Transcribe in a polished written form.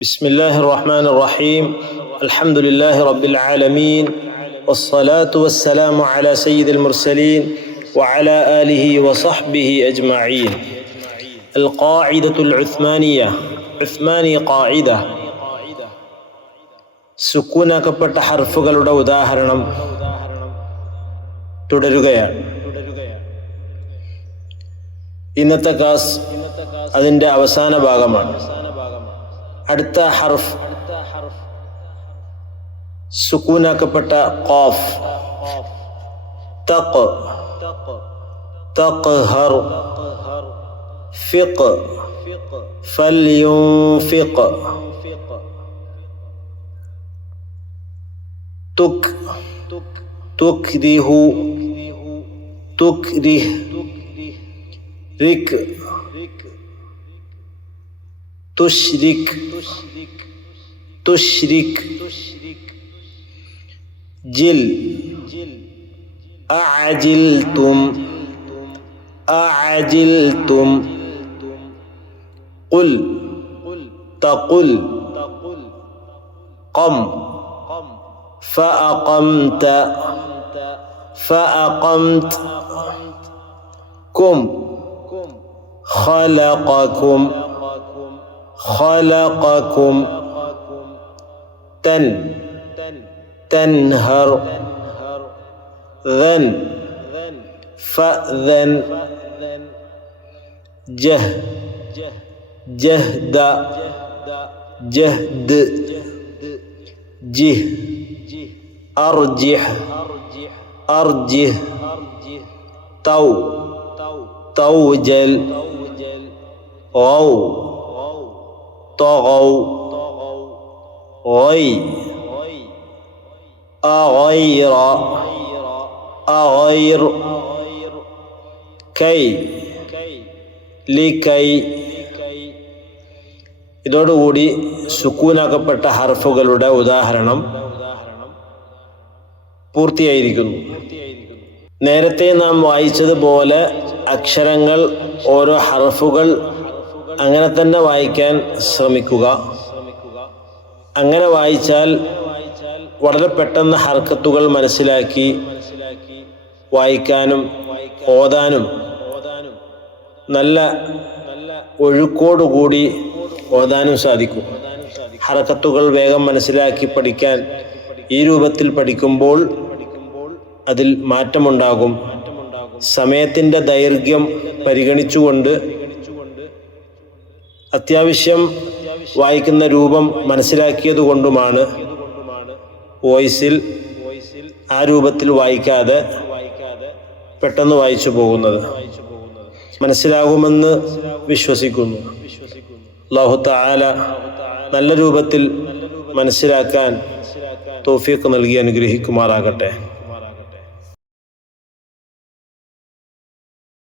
بسم الله الرحمن الرحيم الحمد لله رب العالمين والصلاة والسلام على سيد المرسلين وعلى آله وصحبه أجمعين. القاعدة العثمانية عثماني قاعدة സുക്കൂനാക്കപ്പെട്ട ഹർഫുകളുടെ ഉദാഹരണം തുടരുകയാണ്. ഇന്നത്തെ ക്ലാസ് അതിൻ്റെ അവസാന ഭാഗമാണ്. അടുത്ത ഹർഫ് സുക്കൂനാക്കപ്പെട്ട ഖാഫ്. തഖ്, തഖ്ഹർ, ഫിഖ്, ഫൽയുൻഫിഖ്, തുക്, തുക്രിഹു, തുക്രിഹ്, റിക്, തുശ്രിക്, തുശ്രിക്, ജിൽ, അഅജിൽതും, അഅജിൽതും, ഖുൽ, തഖുൽ, ഖം, ഫഅഖംത, ഫഅഖംത്, കും, ഖലഖകും, ഖലഖകും, തൻ, തൻഹർ, ذن, فأذن, جه, جهد, جهد, جه, أرجح, أرجح, تو, توجل, غو, طغوا, غي, أغير, أغير, كي, لكي. ഇതോടുകൂടി സുക്കൂനാക്കപ്പെട്ട ഹർഫുകളുടെ ഉദാഹരണം പൂർത്തിയായിരിക്കുന്നു. നേരത്തെ നാം വായിച്ചതുപോലെ അക്ഷരങ്ങൾ, ഓരോ ഹർഫുകൾ അങ്ങനെ തന്നെ വായിക്കാൻ ശ്രമിക്കുക. അങ്ങനെ വായിച്ചാൽ വളരെ പെട്ടെന്ന് ഹർക്കത്തുകൾ മനസ്സിലാക്കി വായിക്കാനും ഓതാനും നല്ല ഒഴുക്കോടുകൂടി ഓതാനും സാധിക്കും. ഹർക്കത്തുകൾ വേഗം മനസ്സിലാക്കി പഠിക്കാൻ ഈ രൂപത്തിൽ പഠിക്കുമ്പോൾ അതിൽ മാറ്റമുണ്ടാകും. സമയത്തിൻ്റെ ദൈർഘ്യം പരിഗണിച്ചുകൊണ്ട് അത്യാവശ്യം വായിക്കുന്ന രൂപം മനസ്സിലാക്കിയതുകൊണ്ടുമാണ് വോയിസിൽ ആ രൂപത്തിൽ വായിക്കാതെ പെട്ടെന്ന് വായിച്ചു പോകുന്നത്. മനസ്സിലാകുമെന്ന് വിശ്വസിക്കുന്നു. അല്ലാഹു തആല നല്ല രൂപത്തിൽ മനസ്സിലാക്കാൻ തൗഫീഖ് നൽകി അനുഗ്രഹിക്കുമാറാകട്ടെ.